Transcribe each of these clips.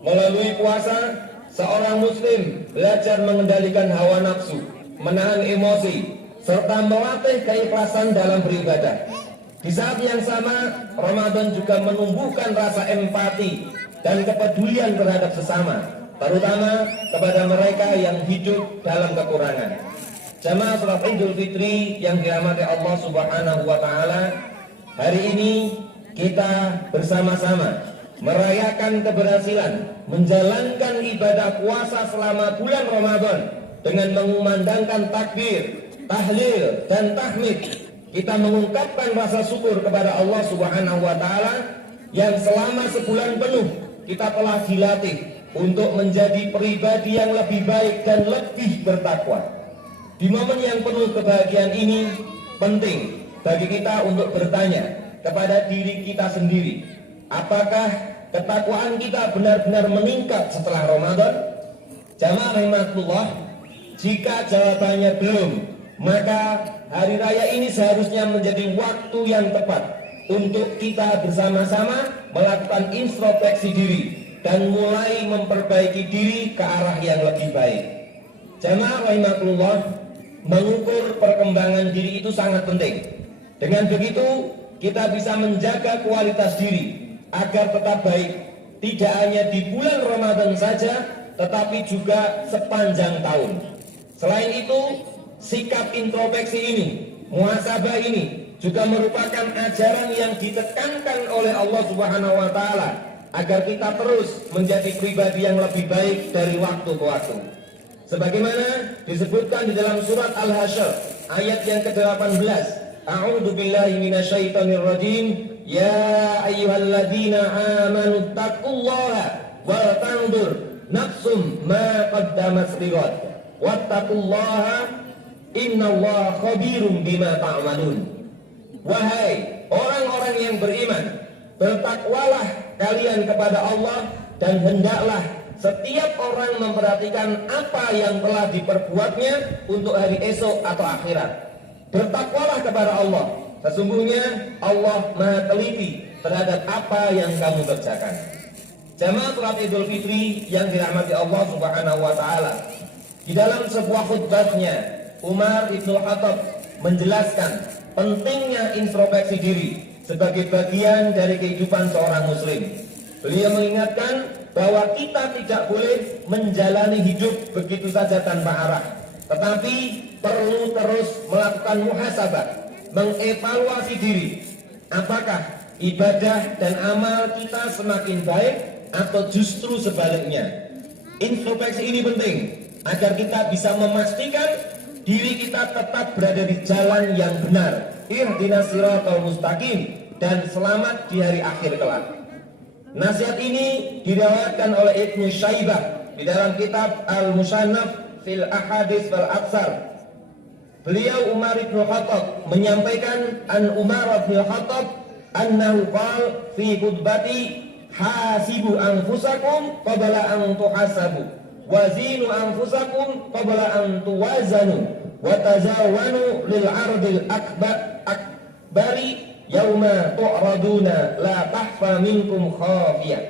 Melalui puasa, seorang muslim belajar mengendalikan hawa nafsu, menahan emosi, serta melatih keikhlasan dalam beribadah. Di saat yang sama, Ramadan juga menumbuhkan rasa empati dan kepedulian terhadap sesama, terutama kepada mereka yang hidup dalam kekurangan. Jamaah salat Idul Fitri yang dirahmati Allah Subhanahu wa taala, hari ini kita bersama-sama merayakan keberhasilan menjalankan ibadah puasa selama bulan Ramadan dengan mengumandangkan takbir, tahlil, dan tahmid. Kita mengungkapkan rasa syukur kepada Allah Subhanahu wa taala yang selama sebulan penuh kita telah dilatih untuk menjadi pribadi yang lebih baik dan lebih bertakwa. Di momen yang penuh kebahagiaan ini penting bagi kita untuk bertanya kepada diri kita sendiri, apakah ketakwaan kita benar-benar meningkat setelah Ramadan? Jamaah rahimakumullah, jika jawabannya belum, maka hari raya ini seharusnya menjadi waktu yang tepat untuk kita bersama-sama melakukan introspeksi diri dan mulai memperbaiki diri ke arah yang lebih baik. Jamaah rahimakumullah, mengukur perkembangan diri itu sangat penting. Dengan begitu, kita bisa menjaga kualitas diri agar tetap baik, tidak hanya di bulan Ramadan saja, tetapi juga sepanjang tahun. Selain itu, sikap introspeksi ini, muhasabah ini, juga merupakan ajaran yang ditekankan oleh Allah Subhanahu wa taala agar kita terus menjadi pribadi yang lebih baik dari waktu ke waktu. Sebagaimana disebutkan di dalam surat Al-Hasyr ayat yang ke-18, A'udzu billahi minasyaitonir rajim. Ya ayyuhalladzina amanu taqullaha wa tanzur nafsum ma qaddamat lighad wattaqullaha innallaha khabirum bima ta'malun. Wahai orang-orang yang beriman, bertakwalah kalian kepada Allah dan hendaklah setiap orang memperhatikan apa yang telah diperbuatnya untuk hari esok atau akhirat. Bertakwalah kepada Allah. Sesungguhnya Allah Maha teliti terhadap apa yang kamu kerjakan. Jamaah salat Idul Fitri yang dirahmati Allah Subhanahu wa taala. Di dalam sebuah khutbahnya, Umar Ibn Khattab menjelaskan pentingnya introspeksi diri sebagai bagian dari kehidupan seorang muslim. Beliau mengingatkan bahwa kita tidak boleh menjalani hidup begitu saja tanpa arah, tetapi perlu terus melakukan muhasabah, mengevaluasi diri. Apakah ibadah dan amal kita semakin baik atau justru sebaliknya? Introspeksi ini penting agar kita bisa memastikan diri kita tetap berada di jalan yang benar, ihdinas siratal mustaqim, dan selamat di hari akhir kelak. Nasihat ini diriwayatkan oleh Ibnu Syaibah di dalam kitab Al-Musannaf fil Ahadits wal Atsar. Beliau Umar Ibn Khattab menyampaikan an Umar Ibn Khattab annahu qala fi khutbati hasibu anfusakum qabla an tuhasabu wazinu anfusakum qabla an tuwazanu wa tazawwanu lil ardil akbari yauma tu'raduna la tahfa minkum khafiyah.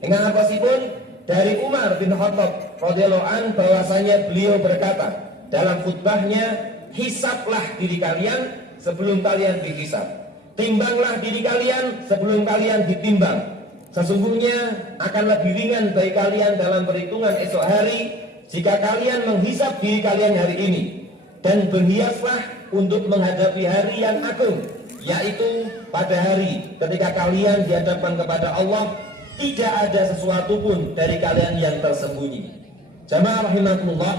Dengan apasipun dari Umar bin Khattab radhiyallahu an bahwasanya beliau berkata dalam khutbahnya, hisablah diri kalian sebelum kalian dihisab, timbanglah diri kalian sebelum kalian ditimbang. Sesungguhnya akan lebih ringan bagi kalian dalam perhitungan esok hari jika kalian menghisab diri kalian hari ini, dan berhiaslah untuk menghadapi hari yang agung, yaitu pada hari ketika kalian dihadapkan kepada Allah, tidak ada sesuatu pun dari kalian yang tersembunyi. Jamaah rahimakumullah,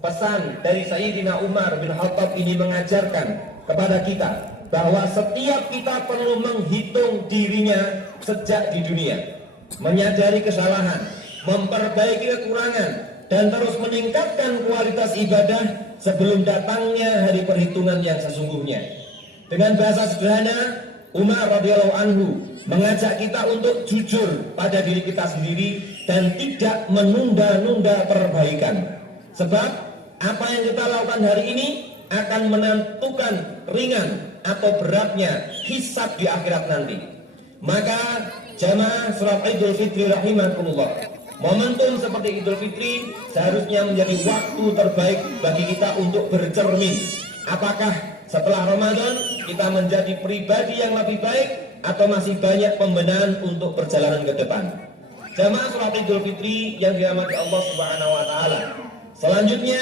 pesan dari Sayyidina Umar bin Khattab ini mengajarkan kepada kita bahwa setiap kita perlu menghitung dirinya sejak di dunia, menyadari kesalahan, memperbaiki kekurangan, dan terus meningkatkan kualitas ibadah sebelum datangnya hari perhitungan yang sesungguhnya. Dengan bahasa sederhana, Umar radhiyallahu anhu mengajak kita untuk jujur pada diri kita sendiri dan tidak menunda-nunda perbaikan. Sebab apa yang kita lakukan hari ini akan menentukan ringan atau beratnya hisab di akhirat nanti. Maka Jamaah sholat Idul Fitri rahimakumullah. Momentum seperti Idul Fitri seharusnya menjadi waktu terbaik bagi kita untuk bercermin. Apakah setelah Ramadan kita menjadi pribadi yang lebih baik atau masih banyak pembenahan untuk perjalanan ke depan? Jamaah sholat Idul Fitri yang dirahmati Allah Subhanahu wa taala. Selanjutnya,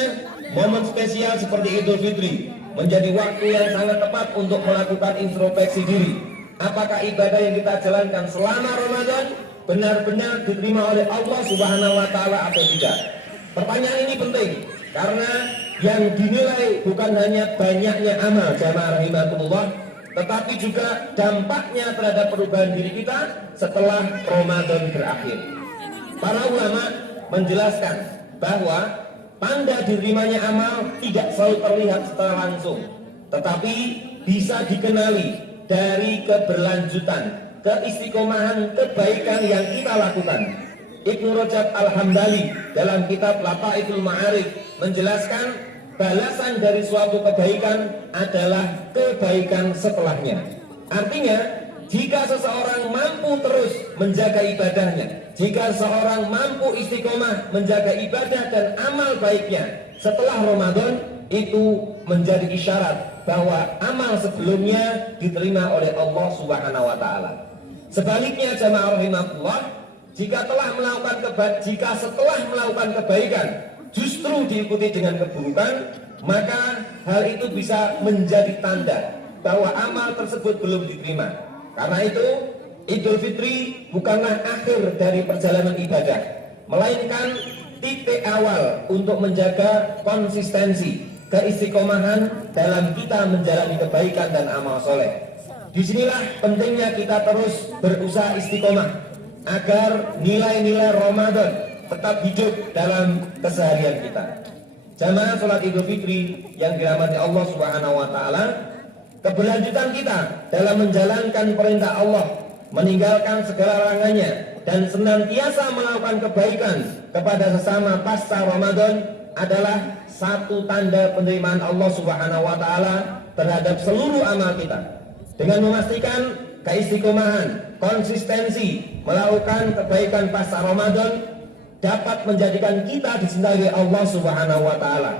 momen spesial seperti Idul Fitri menjadi waktu yang sangat tepat untuk melakukan introspeksi diri. Apakah ibadah yang kita jalankan selama Ramadan benar-benar diterima oleh Allah Subhanahu wa taala atau tidak? Pertanyaan ini penting karena yang dinilai bukan hanya banyaknya amal jamaah rahimakumullah, tetapi juga dampaknya terhadap perubahan diri kita setelah Ramadan berakhir. Para ulama menjelaskan bahwa tanda diterimanya amal tidak selalu terlihat secara langsung, tetapi bisa dikenali dari keberlanjutan, keistiqomahan kebaikan yang kita lakukan. Ibnu Rajab Al-Hambali dalam kitab Lataiful Ma'arif menjelaskan balasan dari suatu kebaikan adalah kebaikan setelahnya. Artinya, jika seseorang mampu terus menjaga ibadahnya, jika seseorang mampu istiqomah menjaga ibadah dan amal baiknya setelah Ramadan, itu menjadi isyarat bahwa amal sebelumnya diterima oleh Allah Subhanahu wa taala. Sebaliknya jamaah rahimakumullah, jika setelah melakukan kebaikan justru diikuti dengan keburukan, maka hal itu bisa menjadi tanda bahwa amal tersebut belum diterima. Karena itu, Idul Fitri bukanlah akhir dari perjalanan ibadah, melainkan titik awal untuk menjaga konsistensi, keistiqomahan dalam kita menjalani kebaikan dan amal soleh. Disinilah pentingnya kita terus berusaha istiqomah agar nilai-nilai Ramadan tetap hidup dalam keseharian kita. Jamaah sholat Idul Fitri yang dirahmati Allah Subhanahu wa taala, keberlanjutan kita dalam menjalankan perintah Allah, meninggalkan segala larangannya dan senantiasa melakukan kebaikan kepada sesama pasca Ramadan adalah satu tanda penerimaan Allah Subhanahu wa taala terhadap seluruh amal kita. Dengan memastikan keistiqomahan, konsistensi melakukan kebaikan pasca Ramadan dapat menjadikan kita dicintai oleh Allah Subhanahu wa taala.